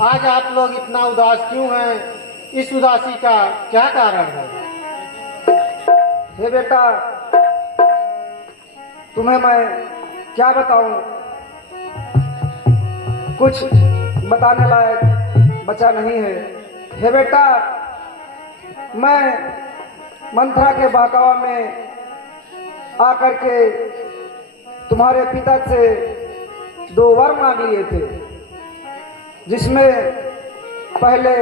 आज आप लोग इतना उदास क्यों हैं? इस उदासी का क्या कारण है? हे बेटा, तुम्हें मैं क्या बताऊं, कुछ बताने लायक बचा नहीं है। हे बेटा, मैं मंथरा के बहकावा में आकर के तुम्हारे पिता से 2 वर मांग लिए थे, जिसमें पहले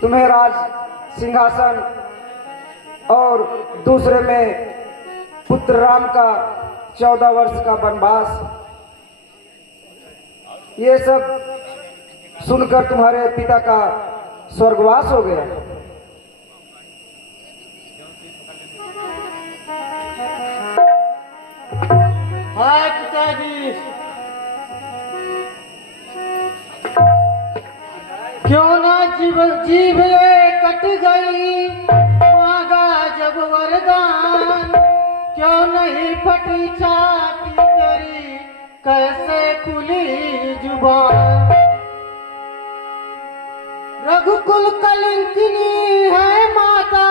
तुम्हें राज सिंहासन और दूसरे में पुत्र राम का 14 वर्ष का वनवास। ये सब सुनकर तुम्हारे पिता का स्वर्गवास हो गया। हाय पिताजी, क्यों ना जीभ ये कट गई, मांगा जब वरदान। क्यों नहीं फटी छाती तेरी, कैसे खुली जुबान। रघुकुल कलंकिनी है माता,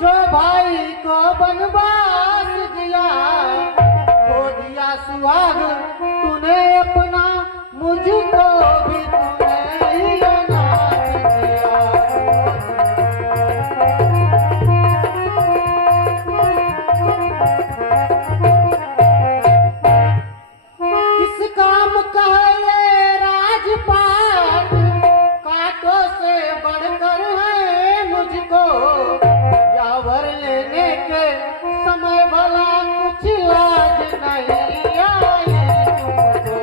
जो भाई को बनवास दिया। खो दिया सुहाग तूने अपना, मुझको भी तूने ही अनाथ दिया। किस काम का है ये राजपाट, कांटों से बढ़कर है मुझको। यावर लेने के समय भला कुछ लाज नहीं आई तुमको।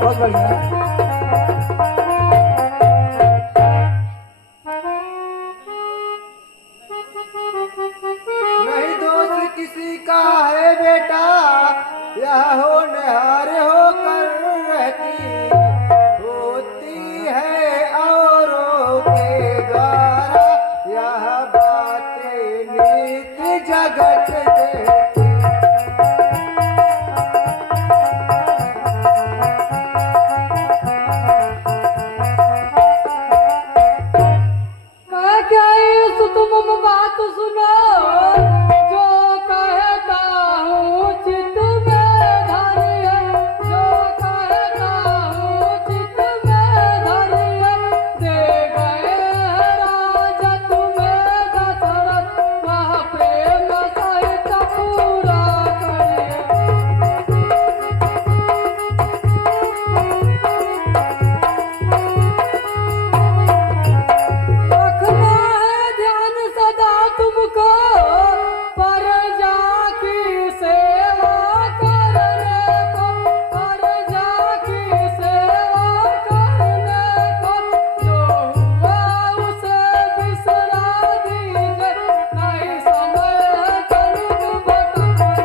बहुत बढ़िया। नहीं दोष किसी का है बेटा, यह होनहार होकर रहती होती है औरों के द्वारा। यह बातें नीति जगत देती। क्या तुम बात सुनो, जो कहता हूँ चित में धरिए। जो कहता हूँ चित में धरिए। दे गए राजा तुम्हें दशरथ, वह प्रेम सहित पूरा करिए। रखना है ध्यान सदा तुमको, प्रजा की सेवा करने को। प्रजा की सेवा करने को, जो हुआ उसे बिसरा दीजिए। नहीं समय करुण भटकने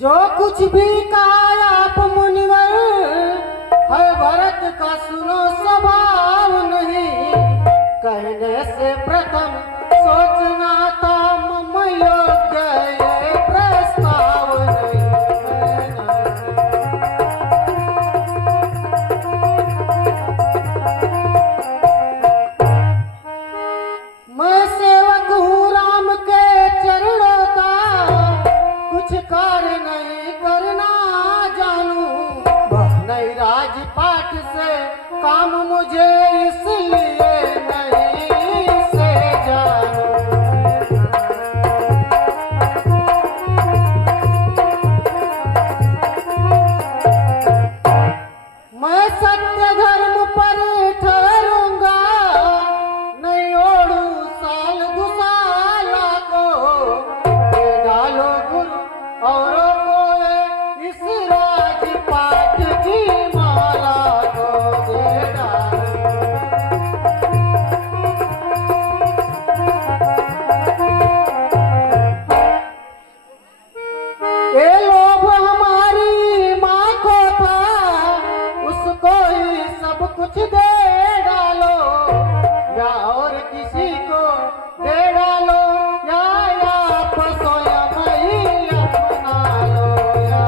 जो कुछ भी कहा आप मुनिवर, है भरत का सुनो स्वभाव नहीं। कहने से प्रथम सोचना था मम योग्य ये प्रस्ताव नहीं। मैं सेवक हूँ राम के चरणों का, कुछ कार्य नहीं करना जानू। नहीं राजपाट से काम मुझे इसलिए नहीं से जा। किसी को दे डालो या आप स्वयं ही अपना लो या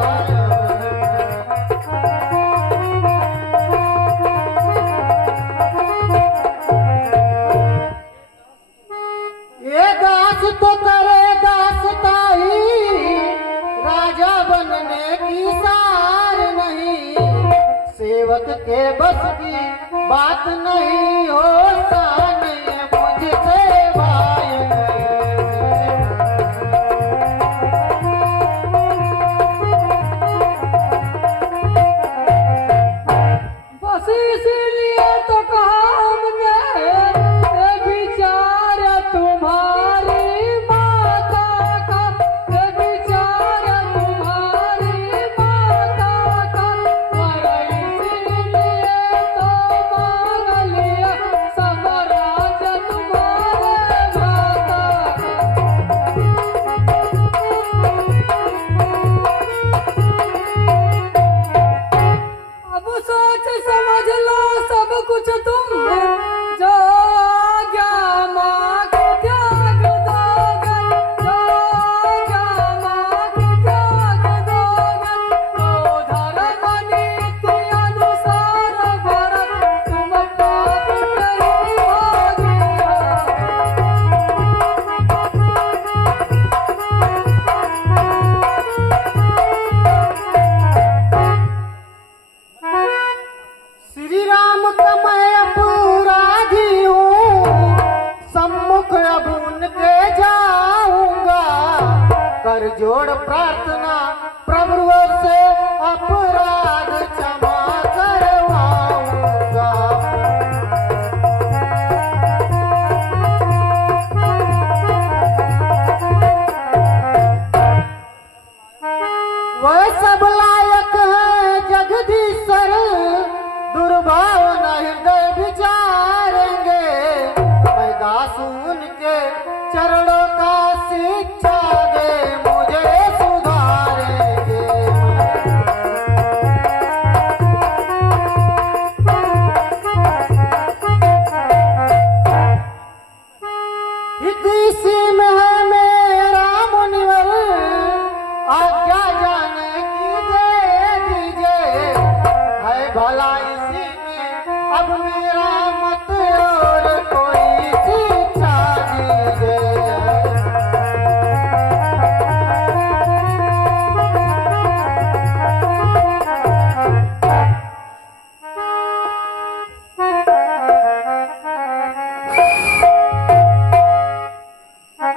ये दास तो करे दासताई, राजा बनने की सार नहीं, सेवक के बस की बात नहीं, होता नहीं मुझसे भाई बस इसीलिए तो कहा हमने ये विचार तुम्हारी माता का, ये विचार तुम्हारी माता का, और इसीलिए तो मान लिया सब राज तुम्हारे माता का। अब सोच समझ लो सब कुछ तुम जो आज्ञा माँ को त्याग दोगे, जो आज्ञा माँ को त्याग दोगे, तो धर्म नीति अनुसार भरत तुम पाप नहीं होगे। श्री राम का मैं अपराधी हूँ, सम्मुख अब उनके जाऊंगा, कर जोड़ प्रार्थना